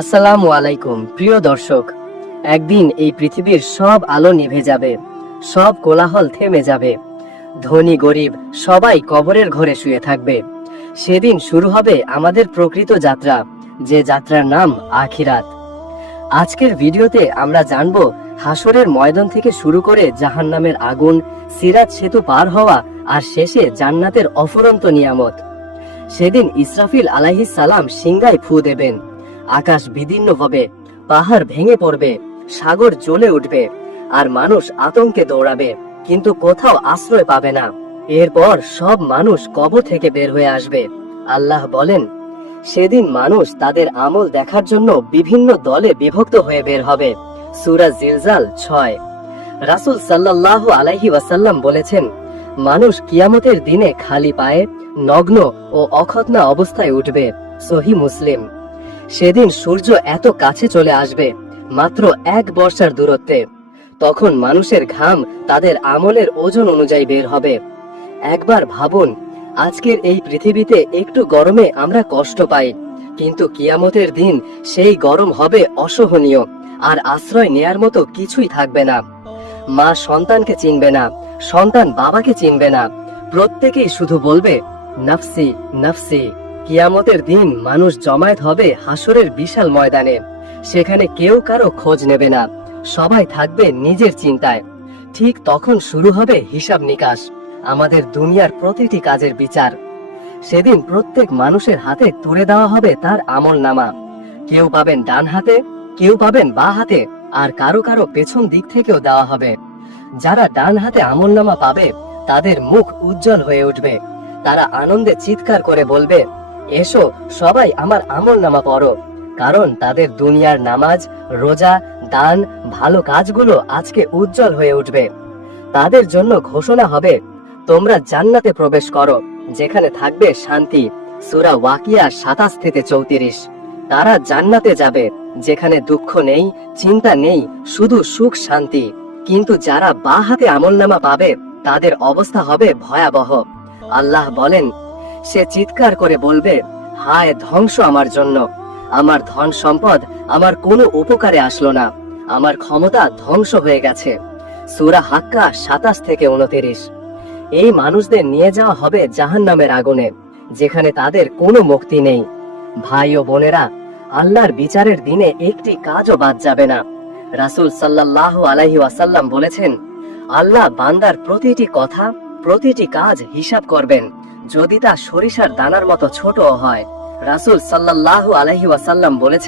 আসসালামু আলাইকুম প্রিয় দর্শক। একদিন এই পৃথিবীর সব আলো নিভে যাবে, সব কোলাহল থেমে যাবে, ধনী গরিব সবাই কবরের ঘরে শুয়ে থাকবে। সেদিন শুরু হবে আমাদের প্রকৃত যাত্রা, যে যাত্রার নাম আখিরাত। আজকের ভিডিওতে আমরা জানব হাসরের ময়দান থেকে শুরু করে জাহান্নামের আগুন, সিরাত সেতু পার হওয়া, আর শেষে জান্নাতের অফুরন্ত নিয়ামত। সেদিন ইসরাফিল আলাইহিস সালাম সিংহায় ফু দেবেন, আকাশ বিদীর্ণ হবে, পাহাড় ভেঙে পড়বে, সাগর জ্বলে উঠবে, আর মানুষ আতঙ্কে দৌড়াবে, কিন্তু কোথাও আশ্রয় পাবে না। এরপর সব মানুষ কবর থেকে বের হয়ে আসবে। আল্লাহ বলেন, সেদিন মানুষ তাদের আমল দেখার জন্য বিভিন্ন দলে বিভক্ত হয়ে বের হবে। সূরা জিলজাল 6। রাসূল সাল্লাল্লাহু আলাইহি ওয়াসাল্লাম বলেছেন, মানুষ কিয়ামতের দিনে খালি পায়ে, নগ্ন ও অখতনা অবস্থায় উঠবে। সহিহ মুসলিম। সেদিন সূর্য এত কাছে চলে আসবে, মাত্র 1 বর্ষার দূরত্বে। তখন মানুষের ঘাম তাদের আমলের ওজন অনুযায়ী বের হবে। একবার ভাবুন, আজকের এই পৃথিবীতে একটু গরমে আমরা কষ্ট পাই, কিন্তু কিয়ামতের দিন সেই গরম হবে অসহনীয়, আর আশ্রয় নেয়ার মতো কিছুই থাকবে না। মা সন্তানকে চিনবে না, সন্তান বাবাকে চিনবে না, প্রত্যেকেই শুধু বলবে নাফসি নাফসি। কিয়ামতের দিন মানুষ জমায়েত হবে হাসরের বিশাল ময়দানে। সেখানে কেউ কারো খোঁজ নেবে না, সবাই থাকবে নিজের চিন্তায়। ঠিক তখন শুরু হবে হিসাব নিকাশ, আমাদের দুনিয়ার প্রতিটি কাজের বিচার। সেদিন প্রত্যেক মানুষের হাতে তুলে দেওয়া হবে তার আমল নামা। কেউ পাবেন ডান হাতে, কেউ পাবেন বাঁ হাতে, আর কারো কারো পেছন দিক থেকেও দেওয়া হবে। যারা ডান হাতে আমল নামা পাবে তাদের মুখ উজ্জ্বল হয়ে উঠবে। তারা আনন্দে চিৎকার করে বলবে, এসো সবাই আমার আমল নামা পড়ো। কারণ তাদের দুনিয়ার নামাজ, রোজা, দান, ভালো কাজগুলো আজকে উজ্জ্বল হয়ে উঠবে। তাদের জন্য ঘোষণা হবে, তোমরা জান্নাতে প্রবেশ করো, যেখানে থাকবে শান্তি। সূরা ওয়াকিয়া 27 থেকে 34। তারা জান্নাতে যাবে যেখানে দুঃখ নেই, চিন্তা নেই, শুধু সুখ শান্তি। কিন্তু যারা বাঁ হাতে আমলনামা পাবে তাদের অবস্থা হবে ভয়াবহ। আল্লাহ বলেন, সে চিৎকার করে বলবে, হায় ধ্বংস আমার জন্য, আমার ধন সম্পদ আমার কোনো উপকারে আসলো না, আমার ক্ষমতা ধ্বংস হয়ে গেছে। সূরা হাক্কা 27 থেকে 29। এই মানুষদের নিয়ে যাওয়া হবে জাহান্নামের আগুনে, যেখানে তাদের কোনো মুক্তি নেই। ভাই ও বোনেরা, আল্লাহর বিচারের দিনে একটি কাজও বাদ যাবে না। রাসূল সাল্লাল্লাহু আলাইহি ওয়াসাল্লাম বলেছেন, আল্লাহ বান্দার প্রতিটি কথা, প্রতিটি কাজ হিসাব করবেন, যদি তা সরিষার দানার মতো ছোটও হয়। রাসূল সাল্লাল্লাহু আলাইহি ওয়াসাল্লাম বলেছেন,